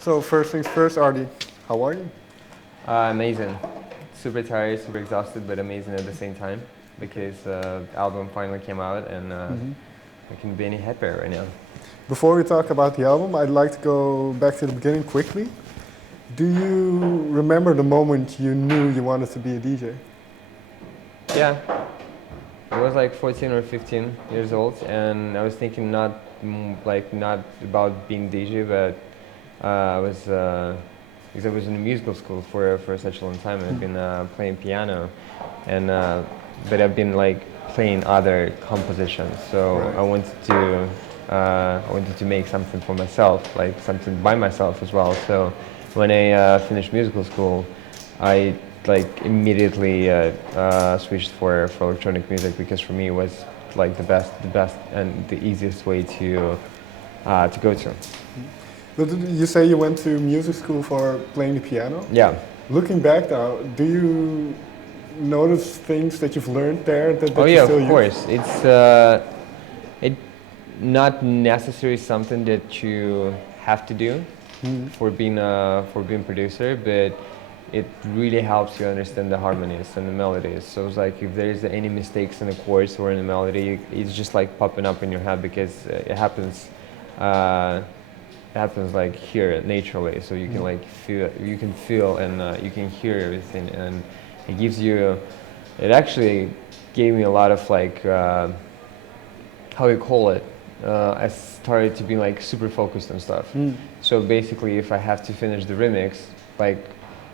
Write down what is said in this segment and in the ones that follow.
So first things first, Arty, how are you? Amazing. Super tired, super exhausted, but amazing at the same time because the album finally came out and I can be any happier right now. Before we talk about the album, I'd like to go back to the beginning quickly. Do you remember the moment you knew you wanted to be a DJ? Yeah, I was like 14 or 15 years old, and I was thinking not about being DJ, but I was because I was in a musical school for such a long time, and I've been playing piano, and but I've been like playing other compositions. So Right. I wanted to make something for myself, like something by myself as well. So when I finished musical school, I like immediately switched for electronic music because for me it was like the best and the easiest way to go to. But you say you went to music school for playing the piano. Yeah. Looking back now, do you notice things that you've learned there that Oh you yeah, still of use? course. It's it not necessarily something that you have to do for being producer, but it really helps you understand the harmonies and the melodies. So it's like if there's any mistakes in the chords or in the melody, it's just like popping up in your head because it happens. It happens like here naturally, so you can like feel and you can hear everything, and it gives you. It actually gave me a lot of like how you call it. I started to be like super focused on stuff. So basically, if I have to finish the remix, like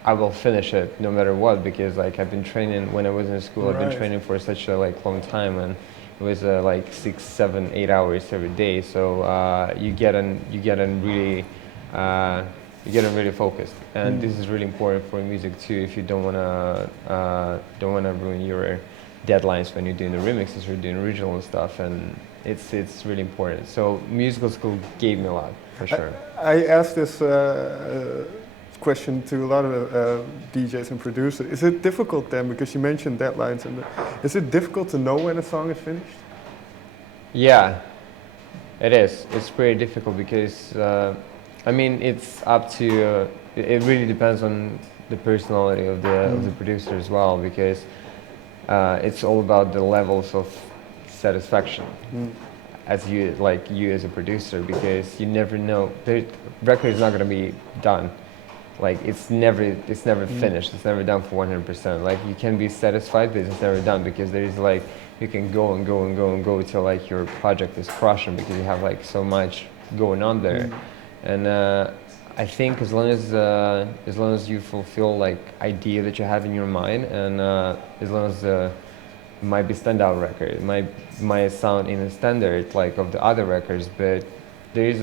I will finish it no matter what because like I've been training when I was in school. I've been Right. training for such a like long time, and it was like 6, 7, 8 hours every day. So you get on really focused, and this is really important for music too. If you don't wanna ruin your deadlines when you're doing the remixes or doing original stuff, and it's really important. So musical school gave me a lot for sure. I asked this question to a lot of DJs and producers. Is it difficult then, because you mentioned deadlines, and is it difficult to know when a song is finished? Yeah, it is. It's pretty difficult because I mean it's up to. It really depends on the personality of the producer as well because it's all about the levels of satisfaction as you as a producer because you never know the record is not going to be done. Like it's never finished. It's never done for 100%. Like you can be satisfied, but it's never done because there is like you can go and go and go and go till like your project is crushing because you have like so much going on there. And I think as long as you fulfill like idea that you have in your mind, and as long as it might be standout record, it might sound in the standard like of the other records, but there is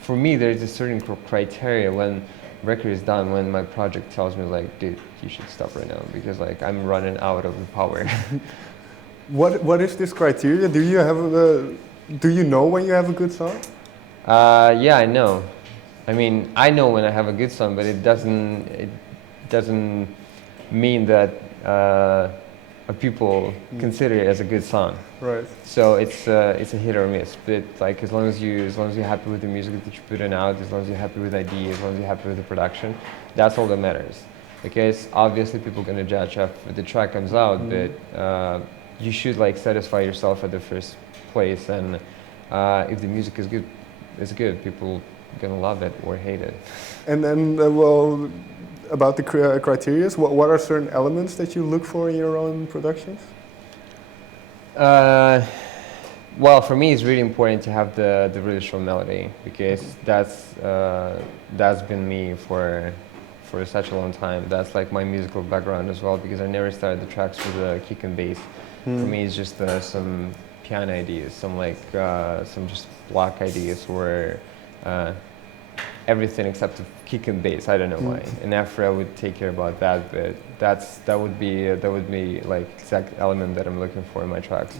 for me, there's a certain criteria when record is done, when my project tells me like, dude, you should stop right now because like I'm running out of the power. What is this criteria? Do you know when you have a good song? Yeah, I know. I mean, I know when I have a good song, but it doesn't mean that people consider it as a good song. Right. So it's a hit or miss. But like as long as you're happy with the music that you're putting out, as long as you're happy with ideas, as long as you're happy with the production, that's all that matters. Because obviously people are gonna judge after the track comes out, but you should like satisfy yourself at the first place. And if the music is good, it's good. People are gonna love it or hate it. And then, well, about the criteria, what are certain elements that you look for in your own productions? Well, for me, it's really important to have the really strong melody because that's been me for such a long time. That's like my musical background as well because I never started the tracks with a kick and bass. For me, it's just some piano ideas, some just block ideas or everything except the kick and bass. I don't know why. And after I would take care about that, but that would be like exact element that I'm looking for in my tracks.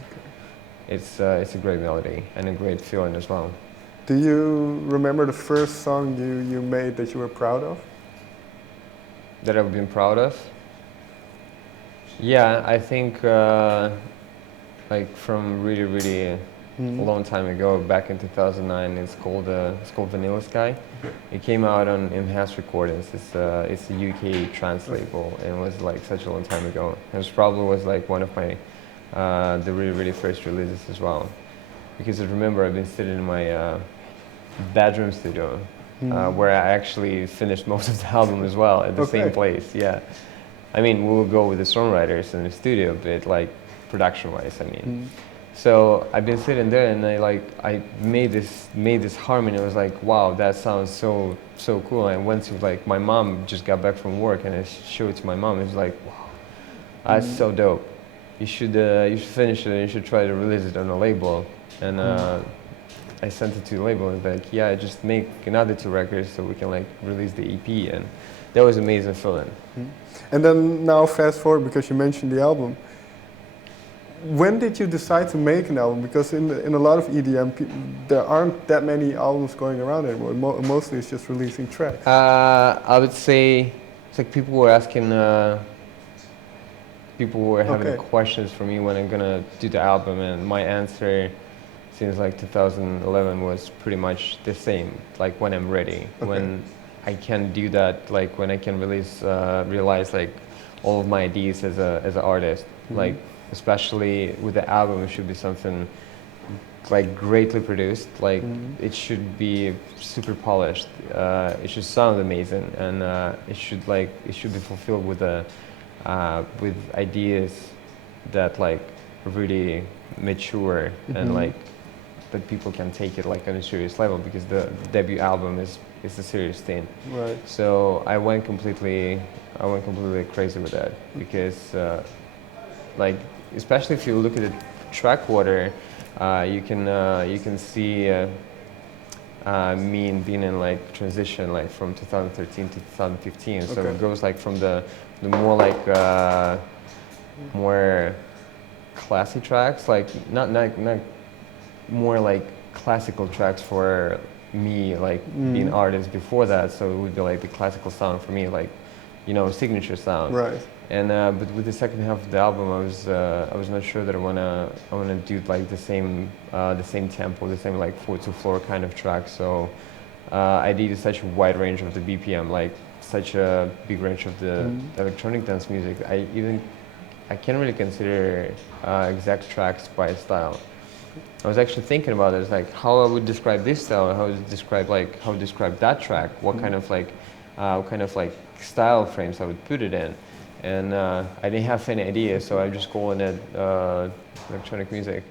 It's a great melody and a great feeling as well. Do you remember the first song you made that you were proud of? That I've been proud of? Yeah, I think like from really a long time ago, back in 2009. It's called Vanilla Sky. It came out on Enhanced Recordings. It's a UK trance label, and it was like such a long time ago. It was probably like one of my the really first releases as well, because I remember I've been sitting in my bedroom studio where I actually finished most of the album as well at the same place. Yeah, I mean we would go with the songwriters in the studio, but like production-wise, I mean. So I've been sitting there and I made this harmony. I was like, wow, that sounds so cool. And I went to like my mom just got back from work and I showed it to my mom. It was like, wow, that's so dope. You should finish it and you should try to release it on a label. And I sent it to the label and like, yeah, just make another 2 records so we can like release the EP. And that was amazing feeling. And then now fast forward, because you mentioned the album. When did you decide to make an album? Because in a lot of EDM, there aren't that many albums going around anymore. Mostly it's just releasing tracks. I would say it's like people were asking, people were having questions for me when I'm gonna do the album, and my answer since like 2011 was pretty much the same. Like when I'm ready, when I can do that, like when I can realize like all of my ideas as an artist, like. Especially with the album, it should be something like greatly produced. Like it should be super polished. It should sound amazing, and it should be fulfilled with with ideas that like really mature and like that people can take it like on a serious level, because the debut album is a serious thing. Right. So I went completely crazy with that, because like. Especially if you look at the track order, you can see me being in like transition, like from 2013 to 2015. So it goes like from the more like more classy tracks, like not more like classical tracks for me, like being artist before that. So it would be like the classical sound for me, like signature sound. Right. And but with the second half of the album, I was not sure that I wanna do like the same tempo, the same like 4/2 kind of track. So I did such a wide range of the BPM, like such a big range of the electronic dance music. I can't really consider exact tracks by style. I was actually thinking about it. It's like how I would describe this style, how would describe that track, what kind of like style frames I would put it in. And I didn't have any idea, so I just called it electronic music.